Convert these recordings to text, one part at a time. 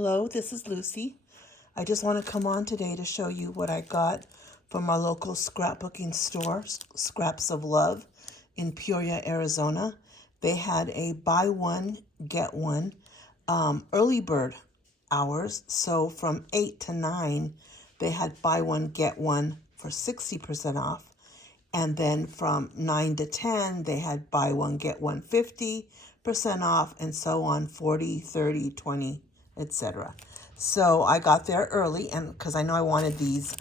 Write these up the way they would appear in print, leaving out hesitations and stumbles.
Hello, this is Lucy. I just want to come on today to show you what I got from our local scrapbooking store, Scraps of Love, in Peoria, Arizona. They had a buy one, get one early bird hours. So from 8 to 9, they had buy one, get one for 60% off. And then from 9 to 10, they had buy one, get one 50% off, and so on, 40, 30, 20, etc. So I got there early, and because I know I wanted these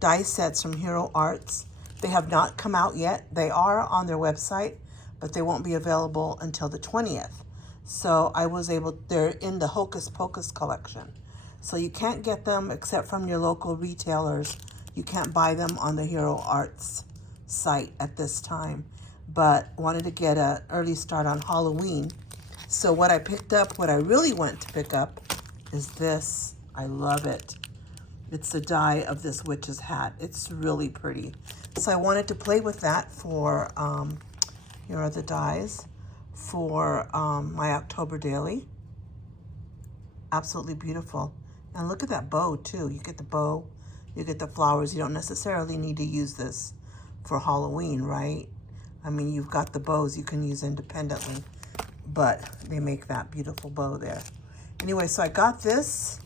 die sets from Hero Arts. They have not come out yet. They are on their website, but they won't be available until the 20th. So I was able, they're in the Hocus Pocus collection. So you can't get them except from your local retailers. You can't buy them on the Hero Arts site at this time, but wanted to get an early start on Halloween. So what I picked up, what I really went to pick up, is this. I love it. It's the die of this witch's hat. It's really pretty. So I wanted to play with that for, here are the dies for my October daily. Absolutely beautiful. And look at that bow too. You get the bow, you get the flowers. You don't necessarily need to use this for Halloween, right? I mean, you've got the bows you can use independently, but they make that beautiful bow there. Anyway, so I got this,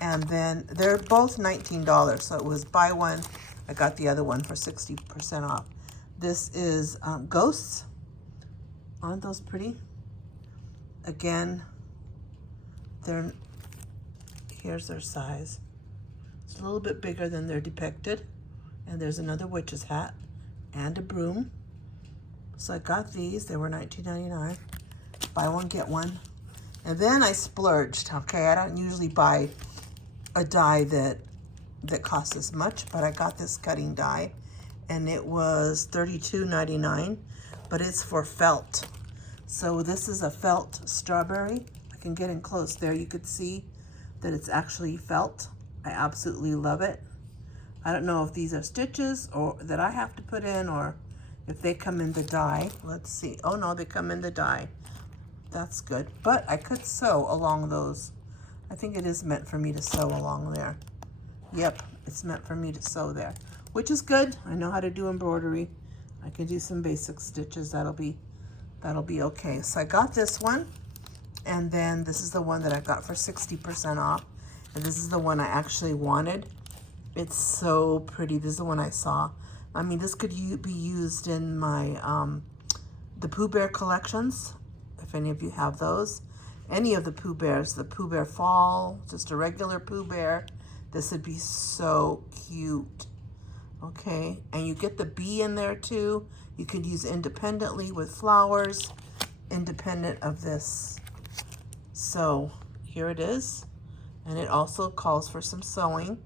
and then they're both $19. So it was buy one. I got the other one for 60% off. This is ghosts. Aren't those pretty? Again, here's their size. It's a little bit bigger than they're depicted. And there's another witch's hat and a broom. So I got these. They were $19.99. Buy one, get one. And then I splurged, okay? I don't usually buy a die that costs this much, but I got this cutting die, and it was $32.99, but it's for felt. So this is a felt strawberry. I can get in close there. You could see that it's actually felt. I absolutely love it. I don't know if these are stitches or that I have to put in, or if they come in the die. Let's see. Oh no, they come in the die. That's good. But I could sew along those. I think it is meant for me to sew along there. Yep, it's meant for me to sew there, which is good. I know how to do embroidery. I can do some basic stitches. That'll be okay. So I got this one, and then this is the one that I got for 60% off. And this is the one I actually wanted. It's so pretty. This is the one I saw. I mean, this could be used in my the Pooh Bear collections, if any of you have those. Any of the Pooh Bears, the Pooh Bear Fall, just a regular Pooh Bear. This would be so cute. Okay, and you get the bee in there too. You could use independently with flowers, independent of this. So here it is. And it also calls for some sewing,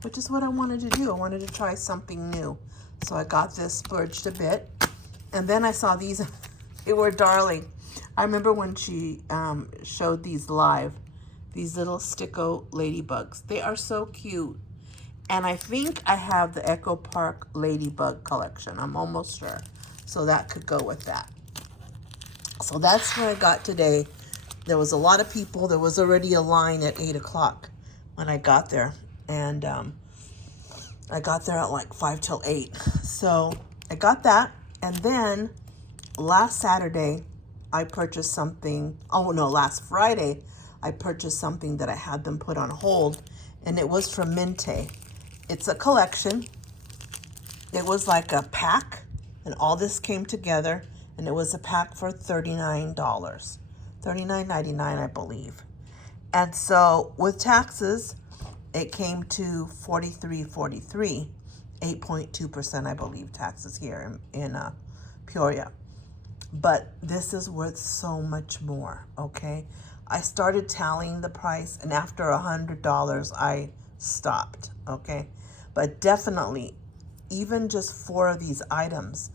which is what I wanted to do. I wanted to try something new. So I got this, splurged a bit. And then I saw these. They were darling. I remember when she showed these live, these little sticko ladybugs. They are so cute. And I think I have the Echo Park Ladybug collection. I'm almost sure. So that could go with that. So that's what I got today. There was a lot of people. There was already a line at 8 o'clock when I got there. And I got there at like 5 till 8. So I got that. And then last Saturday, I purchased something. Oh, no, last Friday, I purchased something that I had them put on hold. And it was from Mintay. It's a collection. It was like a pack. And all this came together. And it was a pack for $39. $39.99, I believe. And so with taxes, it came to $43.43, 8.2%, I believe, taxes here in Peoria. But this is worth so much more, okay? I started tallying the price, and after $100, I stopped, okay? But definitely, even just 4 of these items,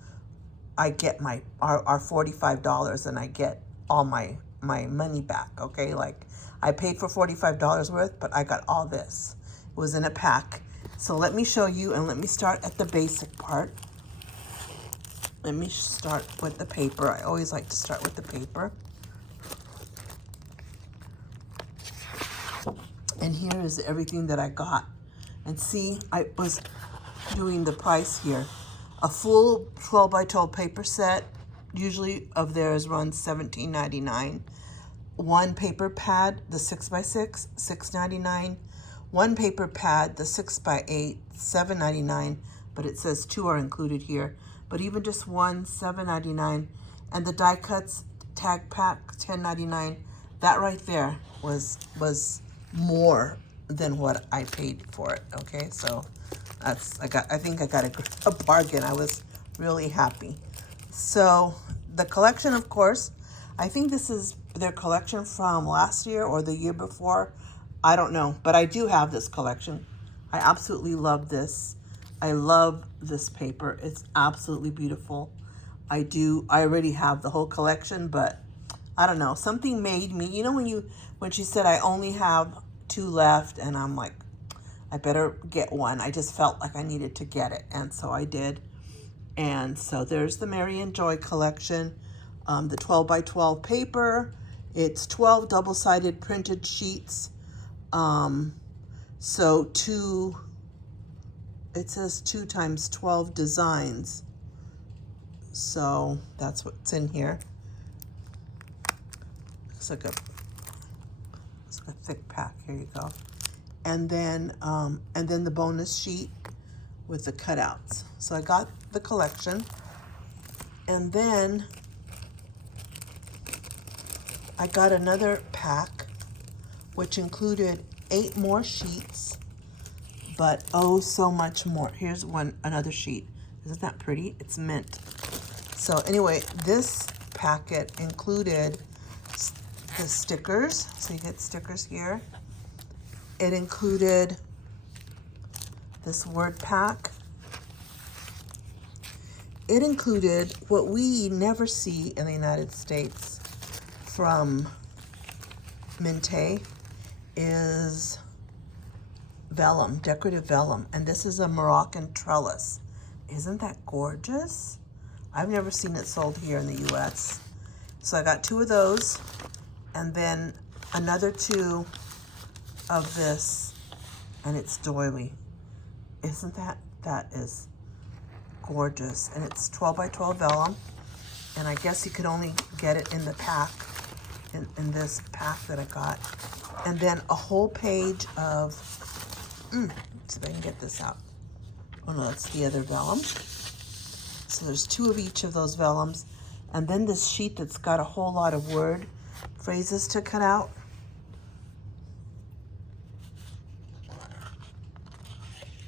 I get our $45, and I get all my money back, okay? Like, I paid for $45 worth, but I got all this. It was in a pack. So let me show you, and let me start at the basic part. Let me start with the paper. I always like to start with the paper. And here is everything that I got. And see, I was doing the price here. A full 12 by 12 paper set, usually of theirs, runs $17.99. One paper pad, the 6 by 6, $6.99. One paper pad, the 6 by 8, $7.99. But it says 2 are included here. But even just one, $7.99. And the die cuts tag pack, $10.99. That right there was more than what I paid for it. Okay, so I think I got a bargain. I was really happy. So the collection, of course, I think this is their collection from last year or the year before. I don't know, but I do have this collection. I absolutely love this. I love this paper. It's absolutely beautiful. I already have the whole collection, but I don't know. Something made me, you know, when she said I only have 2 left, and I'm like, I better get one. I just felt like I needed to get it, and so I did. And so there's the Mary and Joy collection, the 12 by 12 paper. It's 12 double-sided printed sheets. So it says 2 times 12 designs. So that's what's in here. Looks like a thick pack. Here you go. And then the bonus sheet with the cutouts. So I got the collection, and then I got another pack, which included 8 more sheets, but oh, so much more. Here's another sheet. Isn't that pretty? It's mint. So anyway, this packet included the stickers. So you get stickers here. It included this word pack. It included what we never see in the United States from Mintay is vellum, decorative vellum. And this is a Moroccan trellis. Isn't that gorgeous? I've never seen it sold here in the US. So I got 2 of those, and then another 2 of this, and it's doily. Isn't that is gorgeous? And it's 12 by 12 vellum, and I guess you could only get it in the pack, in this pack that I got. And then a whole page of, let's see if I can get this out. Oh no, that's the other vellum. So there's 2 of each of those vellums, and then this sheet that's got a whole lot of word phrases to cut out.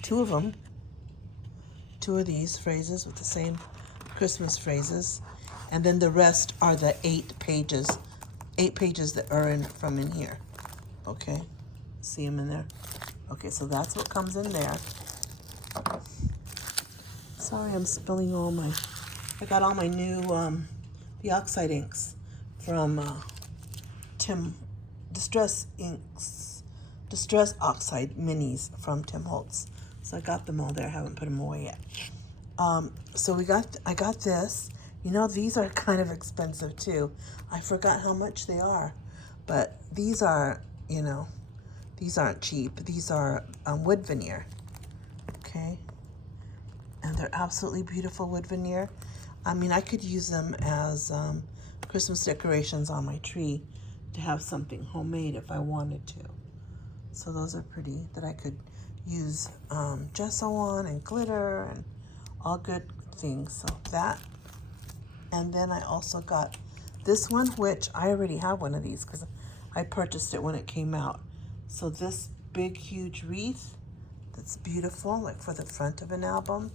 Two of them. 2 of these phrases with the same Christmas phrases. And then the rest are the 8 pages. 8 pages that are from in here. Okay. See them in there? Okay, so that's what comes in there. Sorry, I'm spilling I got all my new, the oxide inks from Distress Oxide Minis from Tim Holtz. So I got them all there. I haven't put them away yet. So I got this. You know, these are kind of expensive too. I forgot how much they are, but these are, you know, these aren't cheap. These are wood veneer. Okay, and they're absolutely beautiful wood veneer. I mean, I could use them as Christmas decorations on my tree to have something homemade if I wanted to. So those are pretty, that I could use gesso on and glitter and all good things. So that, and then I also got this one, which I already have one of these because I purchased it when it came out. So this big, huge wreath that's beautiful, like for the front of an album.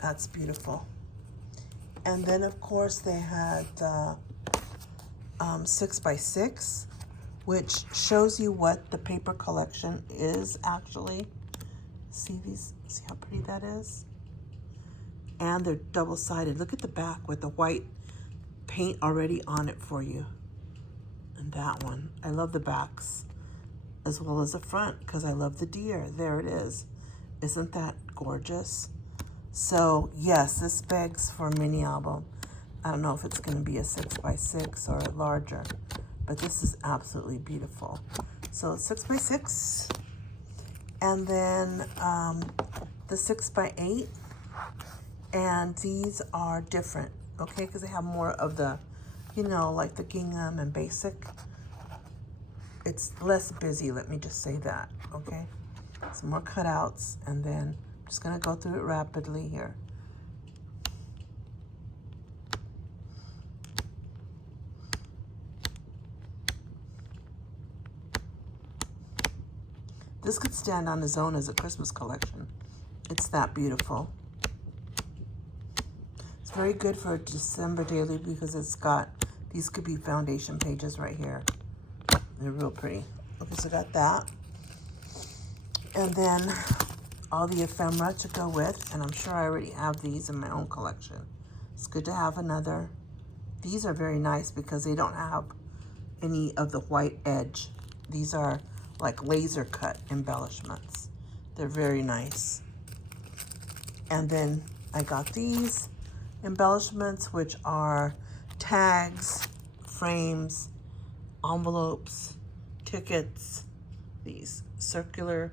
That's beautiful. And then, of course, they had the 6x6, which shows you what the paper collection is actually. See these? See how pretty that is? And they're double-sided. Look at the back with the white paint already on it for you. And that one. I love the backs as well as the front because I love the deer. There it is. Isn't that gorgeous? So, yes, this begs for a mini album. I don't know if it's going to be a 6x6 or larger, but this is absolutely beautiful. So it's 6x6. And then the 6x8. And these are different, okay? Because they have more of the, you know, like the gingham and basic. It's less busy, let me just say that, okay? Some more cutouts, and then I'm just gonna go through it rapidly here. This could stand on its own as a Christmas collection. It's that beautiful. It's very good for a December daily because it's got, these could be foundation pages right here. They're real pretty. Okay, so I got that. And then all the ephemera to go with, and I'm sure I already have these in my own collection. It's good to have another. These are very nice because they don't have any of the white edge. These are like laser cut embellishments. They're very nice. And then I got these embellishments, which are tags, frames, envelopes, tickets, these circular,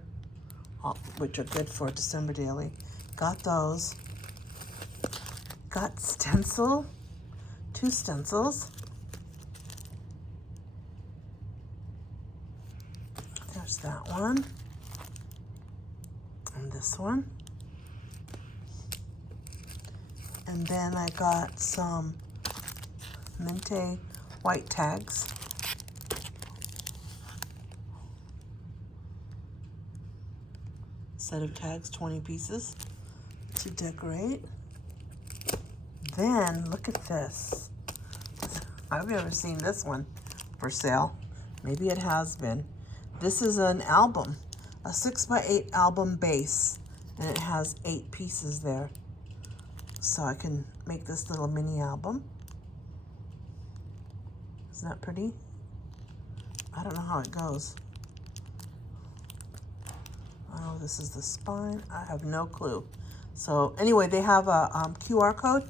which are good for December daily. Got those. Got stencil, 2 stencils. There's that one. And this one. And then I got some Mintay white tags. Set of tags, 20 pieces to decorate. Then look at this. I've never seen this one for sale. Maybe it has been. This is an album, a 6x8 album base, and it has 8 pieces there. So I can make this little mini album. Isn't that pretty? I don't know how it goes. Oh, this is the spine. I have no clue. So anyway, they have a QR code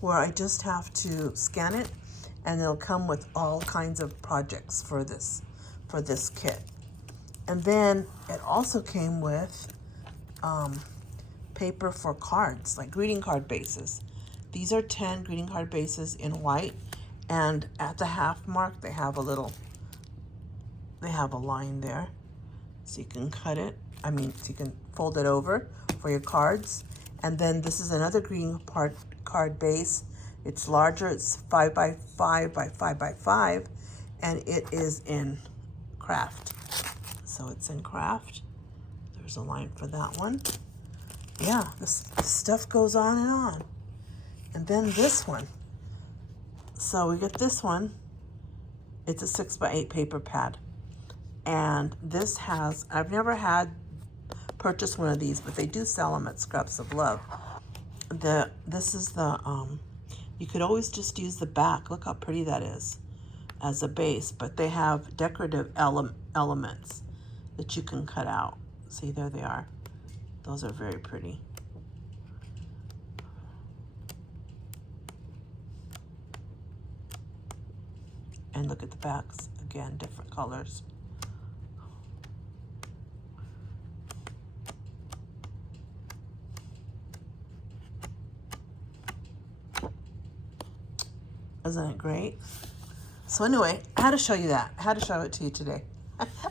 where I just have to scan it, and it'll come with all kinds of projects for this kit. And then it also came with paper for cards, like greeting card bases. These are 10 greeting card bases in white, and at the half mark they have a line there, so you can cut it. So you can fold it over for your cards. And then this is another greeting card base. It's larger. It's 5x5 by 5x5, and it is in craft. So it's in craft. There's a line for that one. Yeah, this stuff goes on and on. And then this one. So we get this one. It's a 6x8 paper pad. And this has, I've never purchased one of these, but they do sell them at Scraps of Love. This is the, you could always just use the back. Look how pretty that is as a base, but they have decorative elements that you can cut out. See, there they are. Those are very pretty. And look at the backs, again, different colors. Isn't it great? So anyway, I had to show you that. I had to show it to you today.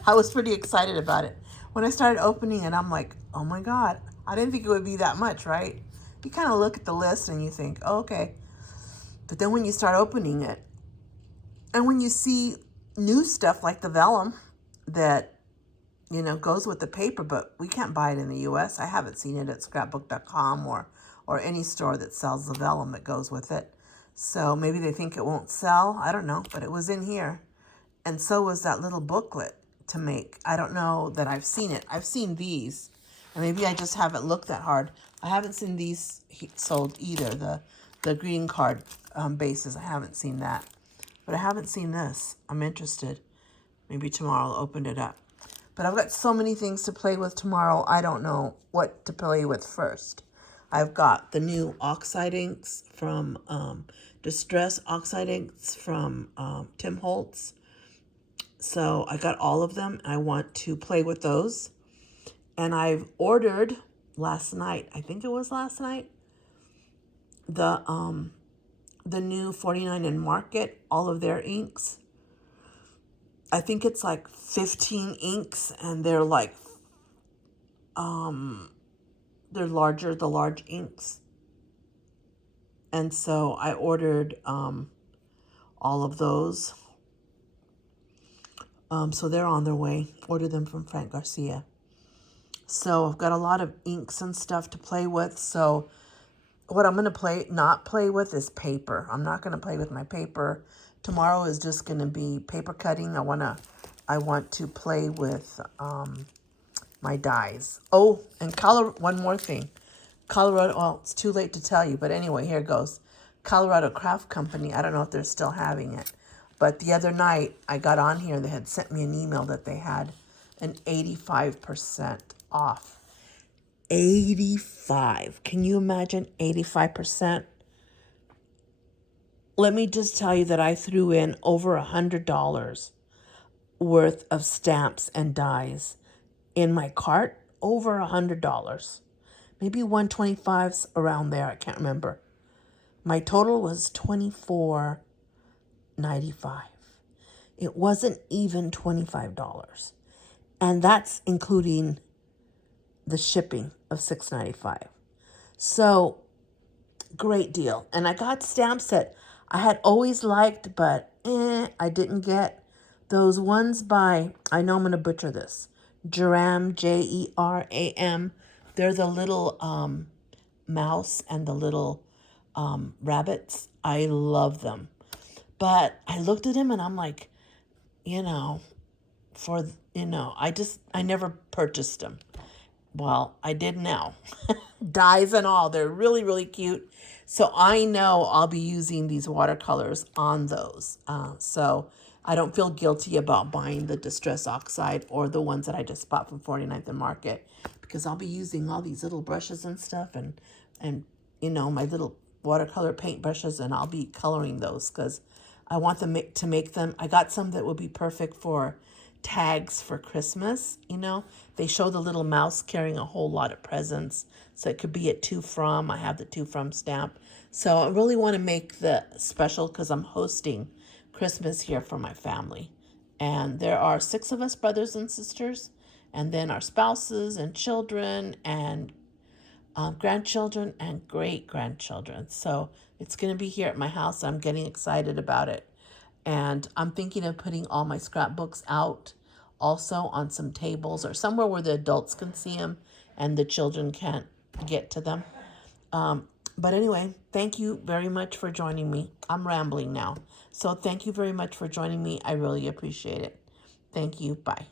I was pretty excited about it. When I started opening it, I'm like, oh my God, I didn't think it would be that much, right? You kind of look at the list and you think, oh, okay. But then when you start opening it, and when you see new stuff like the vellum that, you know, goes with the paper, but we can't buy it in the US. I haven't seen it at scrapbook.com or any store that sells the vellum that goes with it. So maybe they think it won't sell. I don't know, but it was in here. And so was that little booklet to make. I don't know that I've seen it. I've seen these, and maybe I just haven't looked that hard. I haven't seen these sold either, the greeting card bases. I haven't seen that. But I haven't seen this. I'm interested. Maybe tomorrow I'll open it up. But I've got so many things to play with tomorrow, I don't know what to play with first. I've got the new oxide inks from Distress Oxide Inks from Tim Holtz. So I got all of them. I want to play with those. And I've ordered last night, I think it was last night, the new 49 and Market, all of their inks. I think it's like 15 inks, and they're like they're larger, the large inks. And so I ordered all of those. So they're on their way. Ordered them from Frank Garcia. So I've got a lot of inks and stuff to play with. So what I'm going to not play with is paper. I'm not going to play with my paper. Tomorrow is just going to be paper cutting. I want to play with my dies. Oh, and one more thing. Colorado, well, it's too late to tell you, but anyway, here goes. Colorado Craft Company, I don't know if they're still having it, but the other night I got on here and they had sent me an email that they had an 85% off. 85. Can you imagine 85%? Let me just tell you that I threw in over $100 worth of stamps and dies in my cart. Over $100. Maybe 125's around there. I can't remember. My total was $24.95. It wasn't even $25. And that's including the shipping of $6.95. So, great deal. And I got stamps that I had always liked, but I didn't get. Those ones by, I know I'm going to butcher this, Jeram, Jeram. They're the little mouse and the little rabbits. I love them. But I looked at him and I'm like, I never purchased them. Well, I did now. Dies and all. They're really, really cute. So I know I'll be using these watercolors on those. So I don't feel guilty about buying the Distress Oxide or the ones that I just bought from 49th and Market, because I'll be using all these little brushes and stuff and my little watercolor paint brushes, and I'll be coloring those because I want them to make them. I got some that would be perfect for tags for Christmas. They show the little mouse carrying a whole lot of presents, so it could be a to from. I have the to from stamp, so I really want to make the special because I'm hosting Christmas here for my family, and there are 6 of us, brothers and sisters, and then our spouses and children and grandchildren and great-grandchildren. So it's going to be here at my house. I'm getting excited about it. And I'm thinking of putting all my scrapbooks out also on some tables or somewhere where the adults can see them and the children can't get to them. But anyway, thank you very much for joining me. I'm rambling now. So thank you very much for joining me. I really appreciate it. Thank you. Bye.